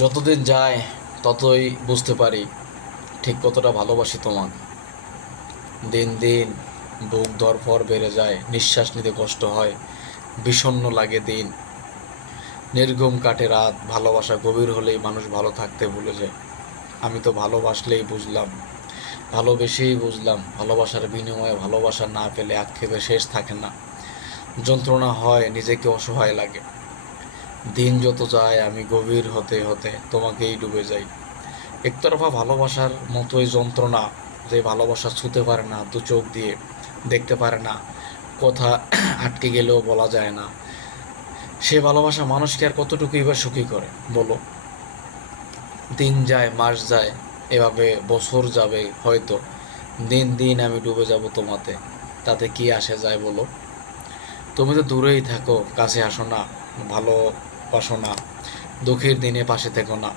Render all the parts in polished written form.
যতদিন যায় ততই বুঝতে পারি ঠিক কতটা ভালোবাসি তোমাকে। দিন দিন বুক ধড়ফড় বেড়ে যায়, নিঃশ্বাস নিতে কষ্ট হয়, বিষণ্ণ লাগে দিন, নির্ঘুম কাটে রাত। ভালোবাসা গভীর হলেই মানুষ ভালো থাকতে ভুলে যায়। আমি তো ভালোবাসলেই বুঝলাম, ভালোবেসেই বুঝলাম, ভালোবাসার বিনিময়ে ভালোবাসা না পেলে আক্ষেপে শেষ থাকে না। যন্ত্রণা হয়, নিজেকে অসহায় লাগে। দিন যত যায় আমি গভীর হতে হতে তোমাকেই ডুবে যাই। একতরফা ভালোবাসার মতোই যন্ত্রণা, যে ভালোবাসা ছুঁতে পারে না, দু চোখ দিয়ে দেখতে পারে না, কথা আটকে গেলেও বলা যায় না, সে ভালোবাসা মানুষকে আর কতটুকুই বা সুখী করে বলো। দিন যায়, মাস যায়, এভাবে বছর যাবে হয়তো। দিন দিন আমি ডুবে যাব তোমাতে, তাতে কি আসে যায় বলো। তুমি তো দূরেই থাকো, কাছে আসো না, ভালোবাসো না, দুঃখের দিনে পাশে থেকো না।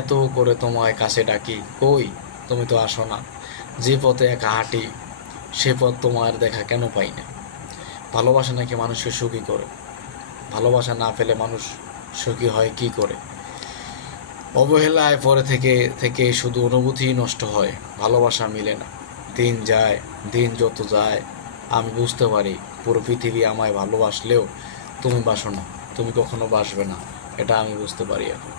এত করে তোমায় কাছে ডাকি, কই তুমি তো আসো না। যে পথে একা হাঁটি সে পথ তোমার দেখা কেন পাই না। ভালোবাসা নাকি মানুষকে সুখী করে, ভালোবাসা না পেলে মানুষ সুখী হয় কি করে। অবহেলায় পরে থেকে থেকে শুধু অনুভূতিই নষ্ট হয়, ভালোবাসা মিলে না। দিন যায়, দিন যত যায় আমি বুঝতে পারি পুরো পৃথিবী আমায় ভালোবাসলেও তুমি বাসো না, তুমি কখনো বাসবে না, এটা আমি বুঝতে পারি এখন।